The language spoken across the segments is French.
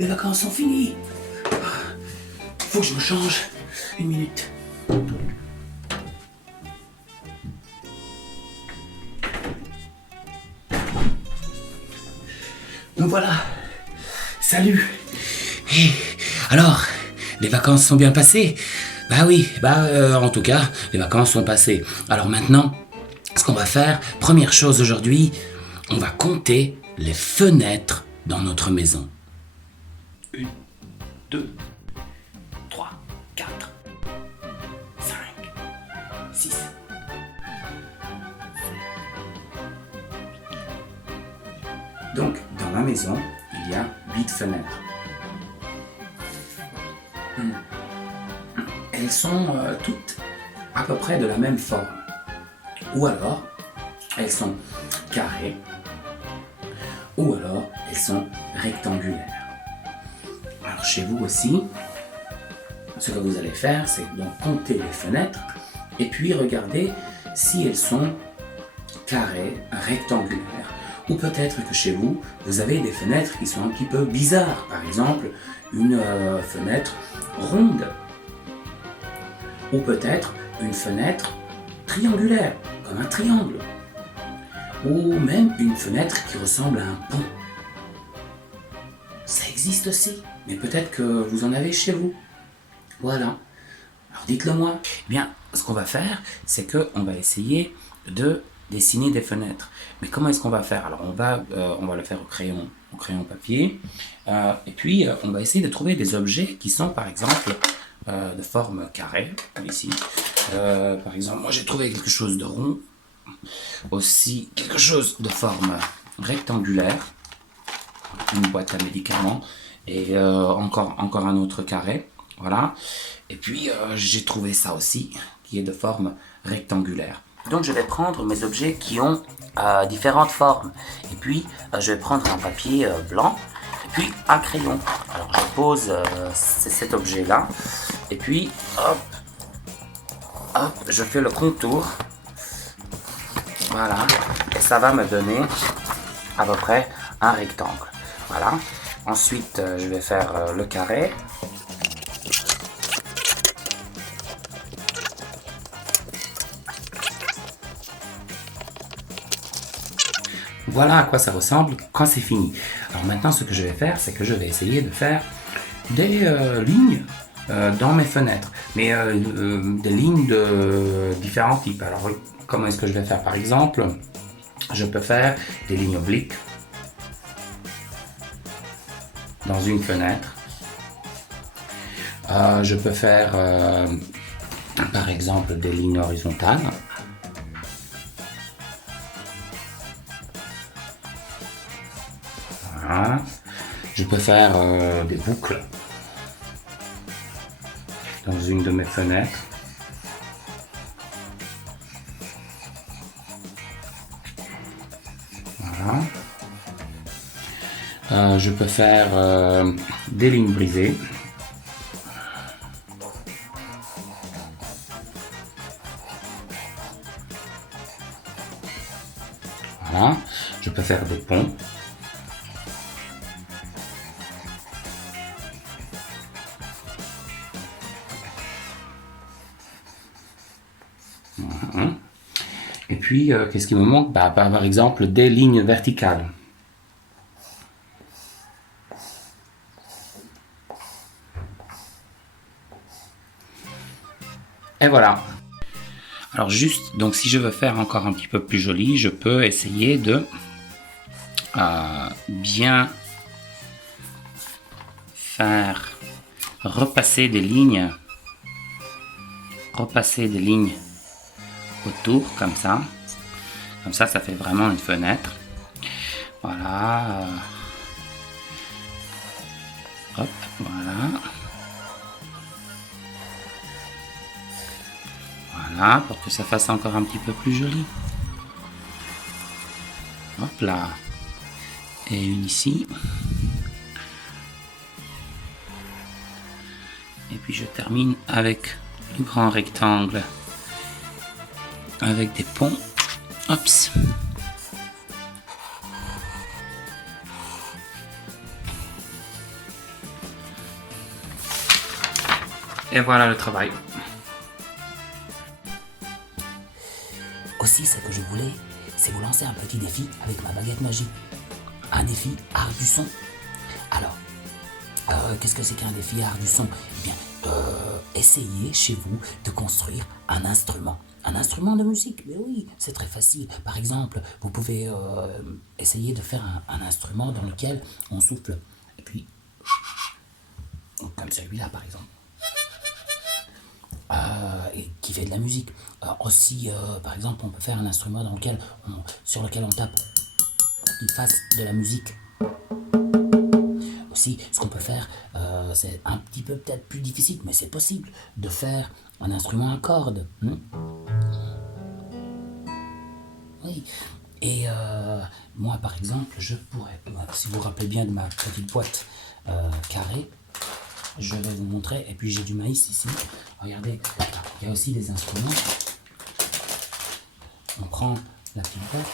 les vacances sont finies. Faut que je me change. Une minute. Donc voilà. Salut. Hey, alors, les vacances sont bien passées? Bah oui, en tout cas, les vacances sont passées. Alors maintenant, ce qu'on va faire, première chose aujourd'hui, on va compter les fenêtres dans notre maison. 1, 2, 3, 4, 5, 6. Donc, dans ma maison, il y a 8 fenêtres. Elles sont toutes à peu près de la même forme. Ou alors, elles sont carrées. Ou alors, elles sont rectangulaires. Alors, chez vous aussi, ce que vous allez faire, c'est donc compter les fenêtres et puis regarder si elles sont carrées, rectangulaires. Ou peut-être que chez vous, vous avez des fenêtres qui sont un petit peu bizarres. Par exemple, une fenêtre ronde. Ou peut-être une fenêtre triangulaire, comme un triangle. Ou même une fenêtre qui ressemble à un pont. Ça existe aussi, mais peut-être que vous en avez chez vous. Voilà. Alors dites-le moi. Eh bien, ce qu'on va faire, c'est qu'on va essayer de dessiner des fenêtres. Mais comment est-ce qu'on va faire? Alors on va le faire au crayon papier. Et puis on va essayer de trouver des objets qui sont par exemple de forme carrée, ici. Par exemple, moi j'ai trouvé quelque chose de rond. Aussi quelque chose de forme rectangulaire. Une boîte à médicaments. Et encore un autre carré. Voilà. Et puis j'ai trouvé ça aussi, qui est de forme rectangulaire. Donc je vais prendre mes objets qui ont différentes formes. Et puis je vais prendre un papier blanc et puis un crayon. Alors je pose cet objet là. Et puis hop, je fais le contour. Voilà. Et ça va me donner à peu près un rectangle. Voilà. Ensuite je vais faire le carré. Voilà à quoi ça ressemble quand c'est fini. Alors maintenant, ce que je vais faire, c'est que je vais essayer de faire des lignes dans mes fenêtres. Mais des lignes de différents types. Alors, comment est-ce que je vais faire? Par exemple, je peux faire des lignes obliques dans une fenêtre. Je peux faire, par exemple, des lignes horizontales. Voilà. Je peux faire des boucles dans une de mes fenêtres. Voilà. Je peux faire des lignes brisées. Voilà. Je peux faire des ponts. Et puis, qu'est-ce qui me manque? Par exemple, des lignes verticales. Et voilà. Alors juste, donc si je veux faire encore un petit peu plus joli, je peux essayer de bien faire repasser des lignes autour, comme ça. Comme ça fait vraiment une fenêtre. Voilà. Hop, voilà. Voilà, pour que ça fasse encore un petit peu plus joli. Hop là. Et une ici. Et puis je termine avec le grand rectangle. Avec des ponts. Hops. Et voilà le travail. Aussi, ce que je voulais, c'est vous lancer un petit défi avec ma baguette magique. Un défi art du son. Alors, qu'est-ce que c'est qu'un défi art du son? Eh bien, essayez chez vous de construire un instrument. Un instrument de musique, mais oui, c'est très facile. Par exemple, vous pouvez essayer de faire un instrument dans lequel on souffle. Et puis, comme celui-là par exemple. Et qui fait de la musique. Aussi, par exemple, on peut faire un instrument sur lequel on tape, qui fasse de la musique. Aussi, ce qu'on peut faire, c'est un petit peu peut-être plus difficile, mais c'est possible de faire un instrument à cordes. Oui. Et moi, par exemple, je pourrais, si vous vous rappelez bien de ma petite boîte carrée, je vais vous montrer. Et puis j'ai du maïs ici. Regardez, il y a aussi des instruments. On prend la petite boîte.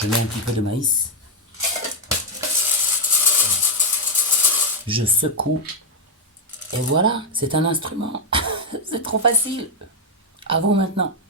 Je mets un petit peu de maïs. Je secoue. Et voilà, c'est un instrument. C'est trop facile. À vous maintenant.